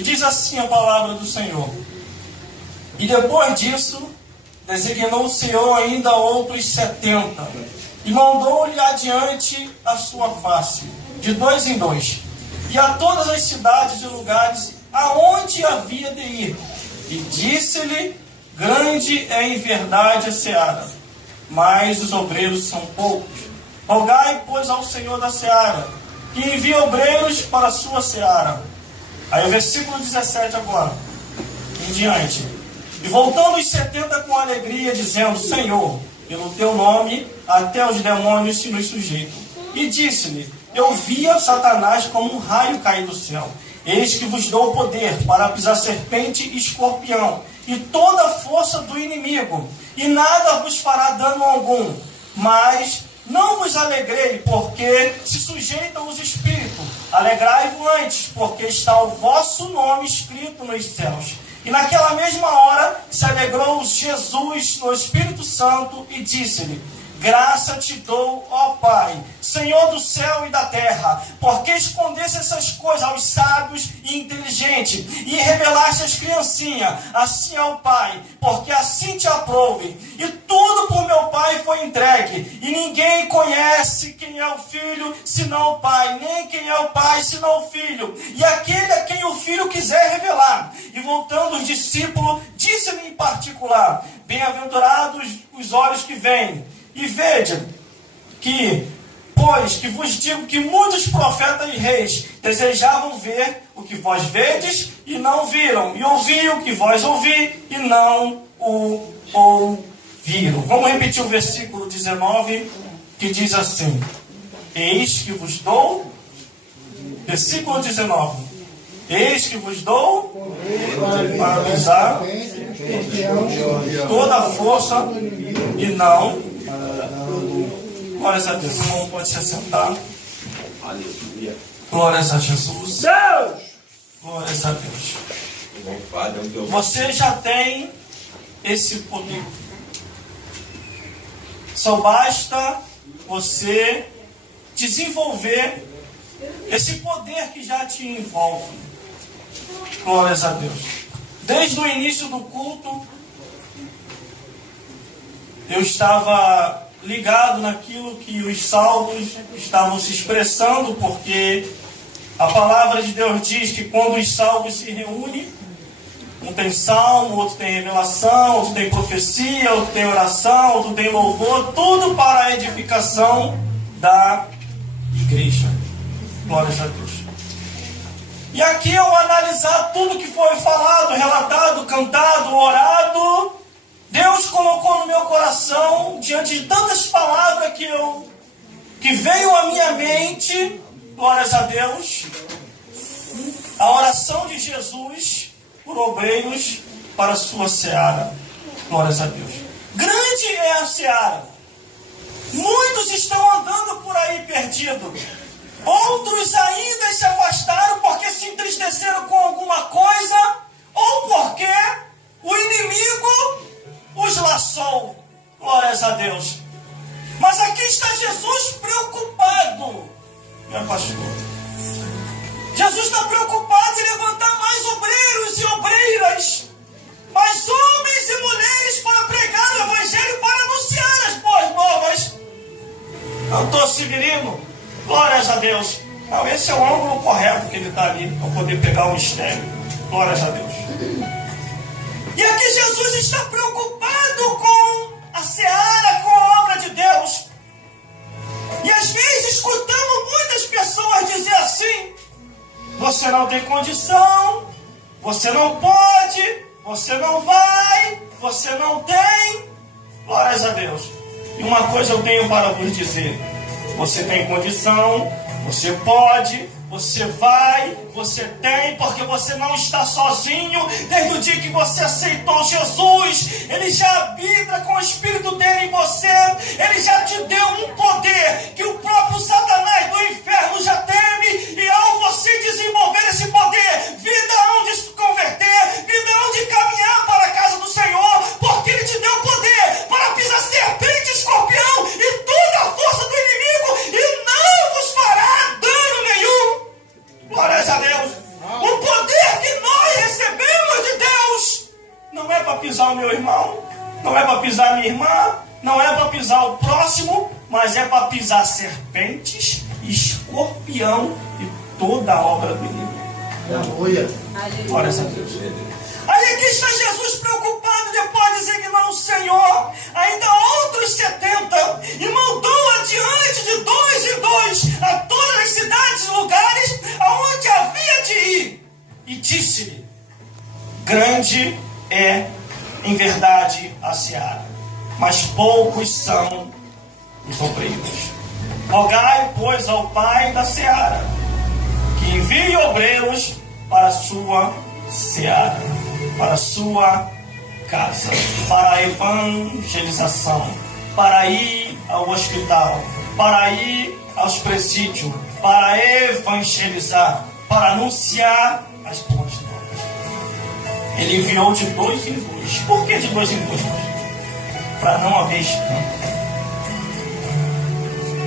E diz assim a palavra do Senhor: e depois disso, designou o Senhor ainda outros 70, e mandou-lhe adiante a sua face, de 2 em 2, e a todas as cidades e lugares aonde havia de ir. E disse-lhe: grande é em verdade a seara, mas os obreiros são poucos. Rogai, pois, ao Senhor da seara, que envie obreiros para a sua seara. Aí o versículo 17 agora, em diante. E voltando os 70 com alegria, dizendo: Senhor, pelo teu nome, até os demônios se nos sujeitam. E disse-lhe: eu via Satanás como um raio cair do céu. Eis que vos dou o poder para pisar serpente e escorpião, e toda a força do inimigo, e nada vos fará dano algum. Mas não vos alegrei, porque se sujeitam os espíritos. Alegrai-vos antes, porque está o vosso nome escrito nos céus. E naquela mesma hora se alegrou Jesus no Espírito Santo e disse-lhe: graça te dou, ó Pai, Senhor do céu e da terra, porque escondeste essas coisas aos sábios e inteligentes, e revelaste às criancinhas, assim ao Pai, porque assim te aprouve. E tudo por meu Pai foi entregue, e ninguém conhece quem é o Filho, senão o Pai, nem quem é o Pai, senão o Filho, e aquele a quem o Filho quiser revelar. E voltando os discípulos, disse-lhe em particular: bem-aventurados os olhos que veem, e vede que, pois que vos digo que muitos profetas e reis desejavam ver o que vós vedes e não viram, e ouvir o que vós ouvi e não o ouviram. Vamos repetir o versículo 19, que diz assim: eis que vos dou, versículo 19, eis que vos dou para pisar toda a força e não. Glórias a Deus. O irmão pode se assentar. Aleluia. Glórias a Jesus. Deus! Glórias a Deus. Louvado é o teu nome. Você já tem esse poder. Só basta você desenvolver esse poder que já te envolve. Glórias a Deus. Desde o início do culto, eu estava ligado naquilo que os salmos estavam se expressando, porque a palavra de Deus diz que quando os salmos se reúnem, um tem salmo, outro tem revelação, outro tem profecia, outro tem oração, outro tem louvor, tudo para a edificação da igreja. Glórias a Deus. E aqui, ao analisar tudo que foi falado, relatado, cantado, orado, Deus colocou no meu coração, diante de tantas palavras que veio à minha mente, glórias a Deus, a oração de Jesus por obreiros para a sua seara. Glórias a Deus. Grande é a seara. Muitos estão andando por aí perdidos. Outros ainda se afastaram porque se entristeceram com alguma coisa, ou porque o inimigo os laçou. Glórias a Deus. Mas aqui está Jesus preocupado, meu pastor. Jesus está preocupado em levantar mais obreiros e obreiras, mais homens e mulheres para pregar o Evangelho, para anunciar as boas novas. Doutor Severino, glórias a Deus. Não, esse é o ângulo correto que ele está ali, para poder pegar o mistério. Glórias a Deus. E aqui Jesus está preocupado com a seara, com a obra de Deus. E às vezes escutamos muitas pessoas dizer assim: você não tem condição, você não pode, você não vai, você não tem. Glórias a Deus. E uma coisa eu tenho para vos dizer: você tem condição, você pode, você vai, você tem, porque você não está sozinho. Desde o dia que você aceitou Jesus, Ele já habita com o Espírito dele em você. Ele já te deu um poder que o próprio Satanás do inferno já teme. E ao você desenvolver esse poder, vida onde se converter, vida onde caminhar para a casa do Senhor, porque Ele te deu poder para pisar serpente, escorpião e toda a força do inimigo, e não vos fará dano nenhum. Glórias a Deus. O poder que nós para pisar o meu irmão, não é para pisar a minha irmã, não é para pisar o próximo, mas é para pisar serpentes, escorpião e toda a obra do inimigo. Aleluia. Glórias a Deus. Aí aqui está Jesus preocupado, depois de designar o Senhor, ainda outros 70, e mandou adiante de 2 em 2 a todas as cidades e lugares aonde havia de ir. E disse-lhe: grande é, em verdade, a seara, mas poucos são os obreiros. Rogai, pois, ao Pai da seara, que envie obreiros para a sua seara, para a sua casa, para a evangelização, para ir ao hospital, para ir aos presídios, para evangelizar, para anunciar as boas novas. Ele enviou de 2 em 2. Por que de 2 em 2? Para não haver escândalo.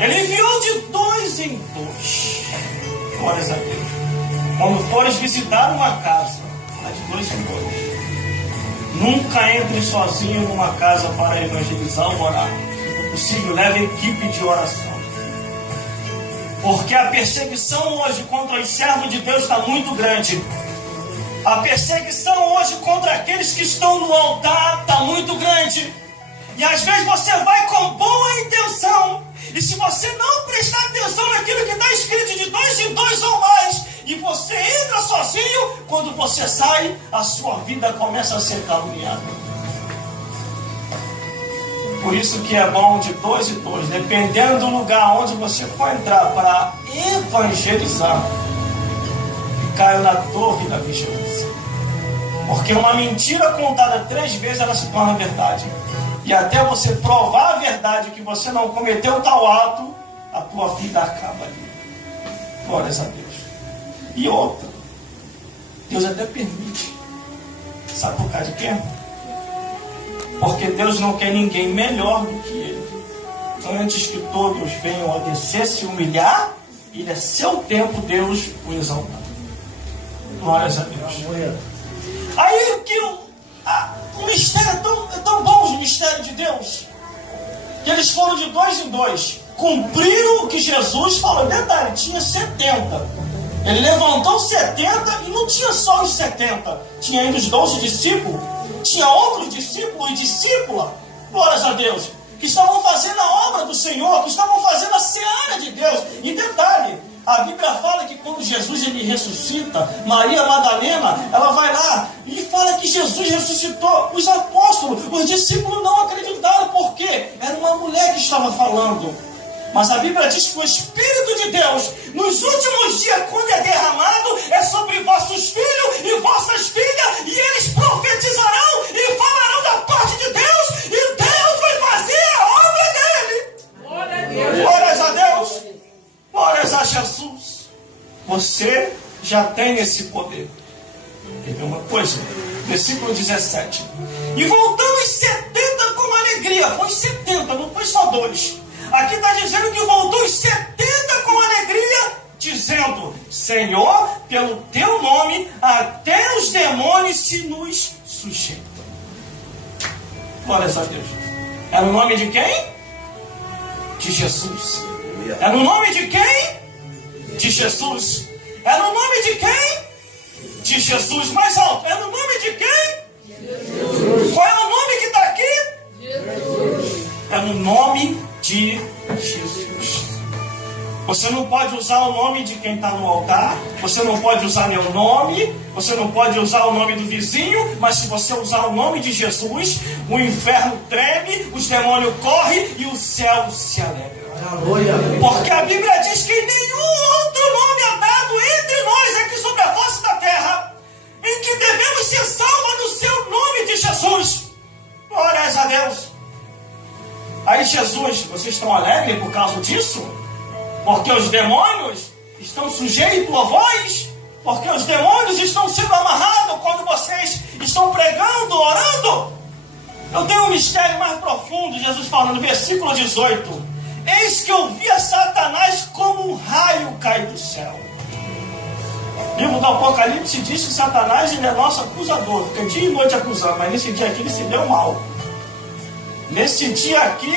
Ele enviou de 2 em 2. Glórias a Deus. Quando fores visitar uma casa, é de 2 em 2. Nunca entre sozinho numa casa para evangelizar ou orar. Se possível, leve equipe de oração. Porque a perseguição hoje contra os servos de Deus está muito grande. A perseguição hoje contra aqueles que estão no altar está muito grande. E às vezes você vai com boa intenção. E se você não prestar atenção naquilo que está escrito de 2 em 2 ou mais, e você entra sozinho, quando você sai, a sua vida começa a ser caluniada. Por isso que é bom de 2 em 2, dependendo do lugar onde você for entrar para evangelizar, e caiu na torre da vigilância. Porque uma mentira contada 3 vezes, ela se torna verdade. E até você provar a verdade que você não cometeu tal ato, a tua vida acaba ali. Glórias a Deus. E outra, Deus até permite. Sabe por causa de quê? Porque Deus não quer ninguém melhor do que Ele. Antes que todos venham a descer, se humilhar, e é seu tempo Deus o exaltar. Glórias a Deus. Aí que o mistério é tão bom, o mistério de Deus, que eles foram de 2 em 2, cumpriram o que Jesus falou. Detalhe, tinha 70. Ele levantou 70 e não tinha só os 70, tinha ainda os 12 discípulos, tinha outros discípulos e discípula, glórias a Deus, que estavam fazendo a obra do Senhor, que estavam fazendo a seara de Deus. E detalhe, a Bíblia fala que quando Jesus ele ressuscita, Maria Madalena, ela vai lá e fala que Jesus ressuscitou. Os apóstolos, os discípulos não acreditaram, porque era uma mulher que estava falando. Mas a Bíblia diz que o Espírito de Deus, nos últimos dias, quando é derramado, é sobre vossos filhos e vossas filhas, e eles profetizarão e falarão da parte de Deus, e Deus vai fazer a obra dele. Glória a Deus. Glórias a Deus. Glórias a Jesus. Você já tem esse poder. Quer ver uma coisa? Versículo 17. E voltando os 70 com alegria. Foi 70, não foi só 2. Aqui está dizendo que voltou os 70 com alegria, dizendo: Senhor, pelo teu nome, até os demônios se nos sujeitam. Glórias a Deus. É no nome de quem? De Jesus. É no nome de quem? De Jesus. É no nome de quem? De Jesus. Mais alto. É no nome de quem? Jesus. Qual é o nome que está aqui? Jesus. É no nome de Jesus. Você não pode usar o nome de quem está no altar, você não pode usar meu nome, você não pode usar o nome do vizinho, mas se você usar o nome de Jesus, o inferno treme, os demônios correm e o céu se alegra. Porque a Bíblia diz que nenhum outro nome é dado entre nós aqui sobre a face da terra, em que devemos ser salvos no seu nome de Jesus. Glórias a Deus. Aí Jesus, vocês estão alegres por causa disso? Porque os demônios estão sujeitos a vós? Porque os demônios estão sendo amarrados quando vocês estão pregando, orando? Eu tenho um mistério mais profundo, Jesus falando, versículo 18. Eis que eu via Satanás como um raio cair do céu. O livro do Apocalipse diz que Satanás ele é nosso acusador, fica dia e noite acusando, mas nesse dia aqui ele se deu mal. Nesse dia aqui,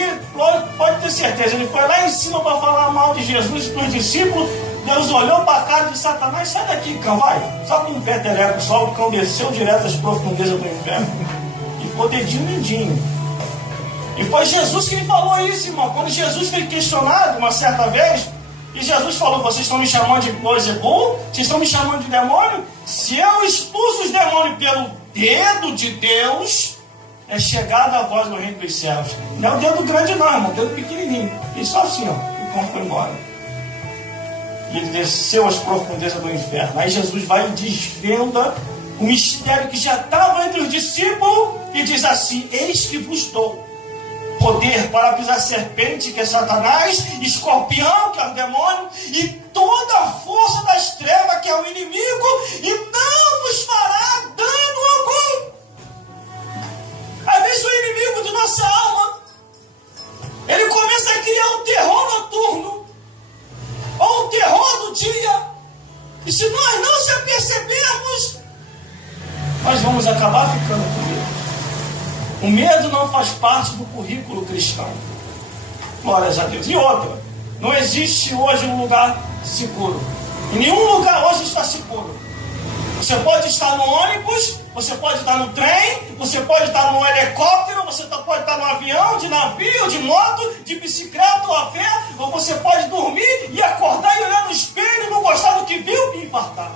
pode ter certeza, ele foi lá em cima para falar mal de Jesus e dos discípulos. Deus olhou para a cara de Satanás: sai daqui, cão, vai. Só com um pé teleco só, o cão desceu direto às profundezas do inferno e ficou dedinho lindinho. E foi Jesus quem falou isso, irmão. Quando Jesus foi questionado uma certa vez, e Jesus falou: vocês estão me chamando de Beelzebul? Vocês estão me chamando de demônio? Se eu expulso os demônios pelo dedo de Deus, é chegada a voz no reino dos céus. Não é o dedo grande não, irmão, o dedo pequenininho. E só assim, ó, o cão foi embora. E ele desceu às profundezas do inferno. Aí Jesus vai e desvenda o mistério que já estava entre os discípulos e diz assim: eis que vos dou poder para pisar serpente, que é Satanás, escorpião, que é o demônio, e toda a força das trevas, que é o inimigo, e não vos fará dano algum. Às vezes o inimigo de nossa alma, ele começa a criar um terror noturno, ou um terror do dia, e se nós não se apercebermos, nós vamos acabar ficando com medo. O medo não faz parte do currículo cristão. Glórias a Deus. E outra, não existe hoje um lugar seguro. Em nenhum lugar hoje está seguro. Você pode estar no ônibus, você pode estar no trem, você pode estar no helicóptero, você pode estar no avião, de navio, de moto, de bicicleta ou a pé, ou você pode dormir e acordar e olhar no espelho e não gostar do que viu e infartar.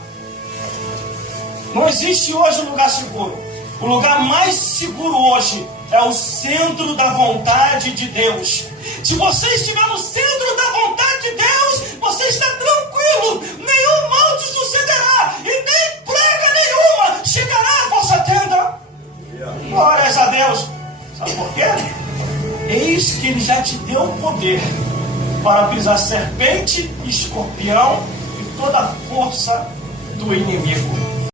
Não existe hoje um lugar seguro. O lugar mais seguro hoje é o centro da vontade de Deus. Se você estiver no centro da vontade de Deus, você está tranquilo. Nenhum mal te sucederá e nem praga nenhuma chegará à vossa tenda. Glórias a Deus. Sabe por quê? Eis que Ele já te deu o poder para pisar serpente, escorpião e toda a força do inimigo.